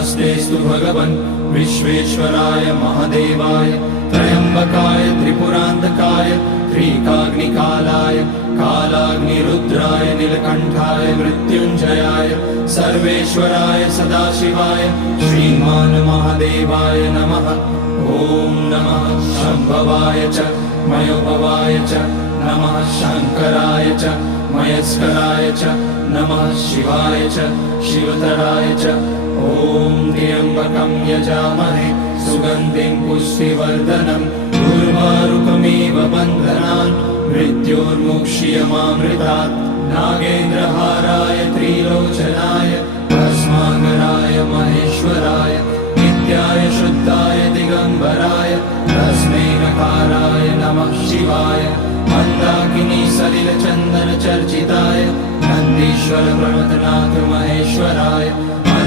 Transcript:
नमस्तेस्तु भगवन् विश्वेश्वराय महादेवाय त्र्यम्बकाय त्रिपुरान्तकाय त्रिकाग्निकालाय कालाग्निरुद्राय नीलकण्ठाय मृत्युञ्जयाय सर्वेश्वराय सदाशिवाय श्रीमान् महादेवाय नमः। ॐ नमः शम्भवाय च मयोभवाय च नमः शङ्कराय च मयस्कराय च नमः शिवाय च शिवतराय च। ॐ त्र्यम्बकं यजामहे सुगन्धिं पुष्टिवर्धनम् उर्वारुकमिव बन्धनान् मृत्योर्मुक्ष्यमामृतात्। नागेन्द्रहाराय त्रिलोचनाय भस्माकराय महेश्वराय नित्याय शुद्धाय दिगम्बराय तस्मै नकाराय नमः शिवाय। मन्दाकिनी सलिलचन्दन चर्चिताय नन्दीश्वर प्रमथनाथ महेश्वराय